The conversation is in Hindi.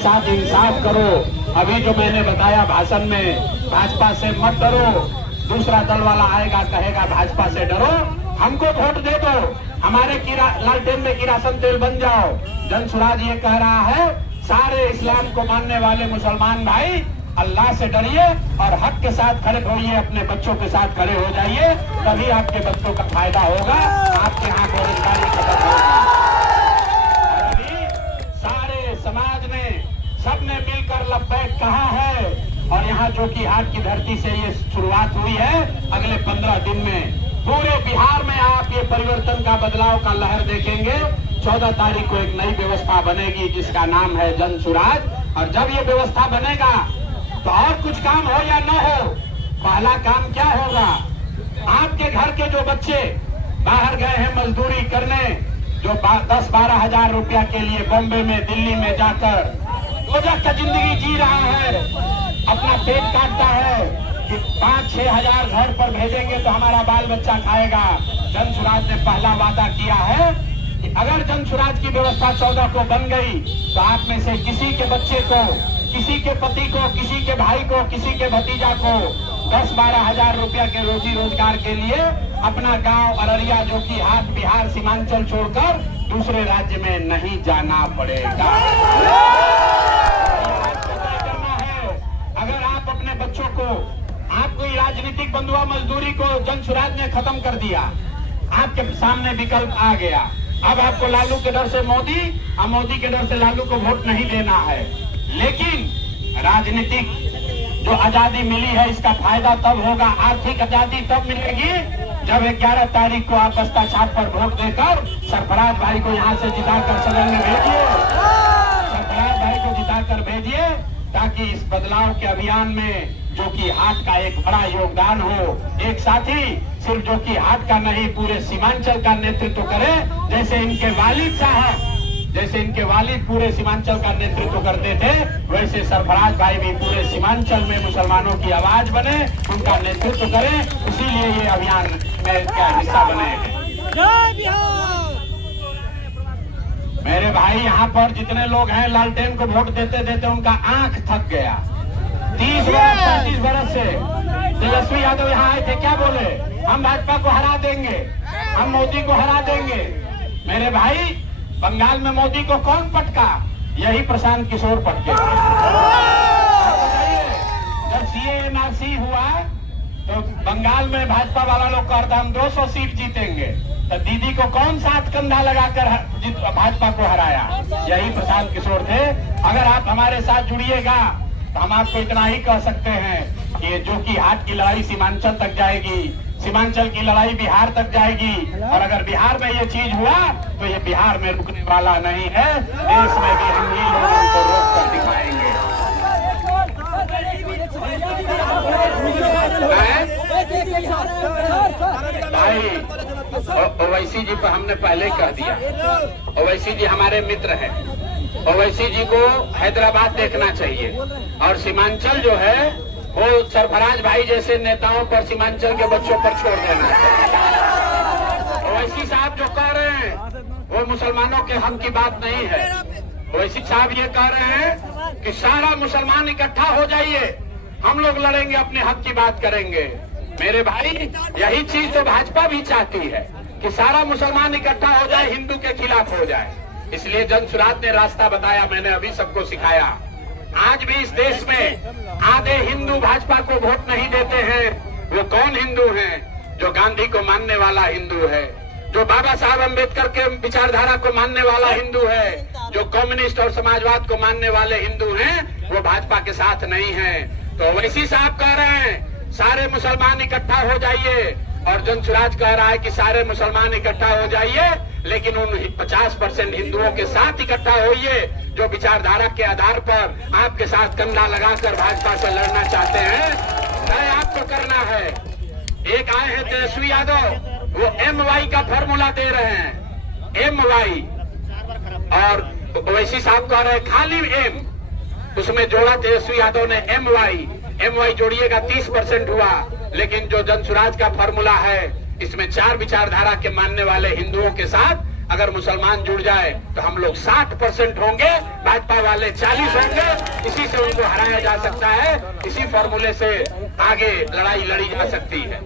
साथ इंसाफ करो। अभी जो मैंने बताया भाषण में, भाजपा से मत डरो। दूसरा दल वाला आएगा कहेगा भाजपा से डरो, हमको वोट दे दो, हमारे लालटेन में किरासन तेल बन जाओ। जनसुराज ये कह रहा है सारे इस्लाम को मानने वाले मुसलमान भाई अल्लाह से डरिए और हक के साथ खड़े होइए, अपने बच्चों के साथ खड़े हो जाइए, तभी आपके बच्चों का फायदा होगा, आपके यहाँ बेरोजगारी खत्म होगी। सारे समाज ने सबने मिलकर लब्बैक कहा है और यहाँ जो कि हाट की धरती से ये शुरुआत हुई है, अगले 15 दिन में पूरे बिहार में आप ये परिवर्तन का, बदलाव का लहर देखेंगे। 14 तारीख को एक नई व्यवस्था बनेगी जिसका नाम है जनसुराज। और जब ये व्यवस्था बनेगा तो और कुछ काम हो या न हो, पहला काम क्या होगा, आपके घर के जो बच्चे बाहर गए हैं मजदूरी करने, जो 10-12 हजार रुपया के लिए बॉम्बे में, दिल्ली में जाकर रोजक का जिंदगी जी रहा है, अपना पेट काटता है कि 5-6 हजार घर पर भेजेंगे तो हमारा बाल बच्चा खाएगा। जनसुराज ने पहला वादा किया है कि अगर जनसुराज की व्यवस्था 14 को बन गई तो आप में से किसी के बच्चे को, किसी के पति को, किसी के भाई को, किसी के भतीजा को 10-12 हजार रुपया के रोजी रोजगार के लिए अपना गांव अररिया, जो कि हाट बिहार सीमांचल छोड़कर दूसरे राज्य में नहीं जाना पड़ेगा। करना है, अगर आप अपने बच्चों को, आप कोई राजनीतिक बंधुआ मजदूरी को जनसुराज ने खत्म कर दिया, आपके सामने विकल्प आ गया। अब आपको लालू के डर से मोदी और मोदी के डर से लालू को वोट नहीं देना है। लेकिन राजनीतिक जो आजादी मिली है इसका फायदा तब होगा, आर्थिक आजादी तब मिलेगी जब 11 तारीख को आप बस्ता छाप पर वोट देकर सरफराज भाई को यहाँ से जिताकर सदन में भेजिए। सरफराज भाई को जिताकर भेजिए ताकि इस बदलाव के अभियान में जो कि हाट का एक बड़ा योगदान हो। एक साथी सिर्फ जो कि हाट का नहीं, पूरे सीमांचल का नेतृत्व करे, जैसे इनके वालिद साहब, जैसे इनके वालिद पूरे सीमांचल का नेतृत्व करते थे, वैसे सरफराज भाई भी पूरे सीमांचल में मुसलमानों की आवाज बने, उनका नेतृत्व करें। इसीलिए ये अभियान में का हिस्सा बने। मेरे भाई यहाँ पर जितने लोग हैं लालटेन को वोट देते देते उनका आंख थक गया। 30-35 बरस से तेजस्वी यादव यहाँ आए थे, क्या बोले, हम भाजपा को हरा देंगे, हम मोदी को हरा देंगे। मेरे भाई बंगाल में मोदी को कौन पटका, यही प्रशांत किशोर पटके। जब CA-NRC हुआ तो बंगाल में भाजपा वाला लोग कहता हम 200 सीट जीतेंगे, तो दीदी को कौन साथ कंधा लगाकर भाजपा को हराया, यही प्रशांत किशोर थे। अगर आप हमारे साथ जुड़िएगा तो हम आपको इतना ही कह सकते हैं कि जो कि हाट की लड़ाई सीमांचल तक जाएगी, सीमांचल की लड़ाई बिहार तक जाएगी, और अगर बिहार में ये चीज हुआ तो ये बिहार में रुकने वाला नहीं है, देश में भी हम ही लोगों को रोक कर दिखाएंगे। भाई ओवैसी जी पर हमने पहले कह दिया, ओवैसी जी हमारे मित्र हैं, ओवैसी जी को हैदराबाद देखना चाहिए और सीमांचल जो है वो सरफराज भाई जैसे नेताओं पर, सीमांचल के बच्चों पर छोड़ देना चाहिए। ओवैसी साहब जो कह रहे हैं वो मुसलमानों के हक की बात नहीं है। ओवैसी साहब ये कह रहे हैं कि सारा मुसलमान इकट्ठा हो जाइए, हम लोग लड़ेंगे, अपने हक की बात करेंगे। मेरे भाई यही चीज तो भाजपा भी चाहती है कि सारा मुसलमान इकट्ठा हो जाए, हिंदू के खिलाफ हो जाए। इसलिए जनसुराज ने रास्ता बताया, मैंने अभी सबको सिखाया। आज भी इस देश में आधे हिंदू भाजपा को वोट नहीं देते हैं। वो कौन हिंदू हैं? जो गांधी को मानने वाला हिंदू है, जो बाबा साहब अम्बेडकर के विचारधारा को मानने वाला हिंदू है, जो कम्युनिस्ट और समाजवाद को मानने वाले हिंदू हैं, वो भाजपा के साथ नहीं है। तो ओवैसी साहब कह रहे हैं सारे मुसलमान इकट्ठा हो जाइए, और जनसुराज कह रहा है कि सारे मुसलमान इकट्ठा हो जाइए, लेकिन उन 50% हिंदुओं के साथ इकट्ठा होइए जो विचारधारा के आधार पर आपके साथ कंधा लगाकर भाजपा से लड़ना चाहते हैं। तय आपको करना है। एक आए हैं तेजस्वी यादव, वो MY का फॉर्मूला दे रहे हैं, MY, और ओवैसी साहब कह रहे हैं खाली M, उसमें जोड़ा तेजस्वी यादव ने MY जोड़िएगा 30% हुआ। लेकिन जो जनसुराज का फॉर्मूला है, इसमें 4 विचारधारा के मानने वाले हिंदुओं के साथ अगर मुसलमान जुड़ जाए तो हम लोग 60% होंगे, भाजपा वाले 40 होंगे। इसी से उनको हराया जा सकता है, इसी फॉर्मूले से आगे लड़ाई लड़ी जा सकती है।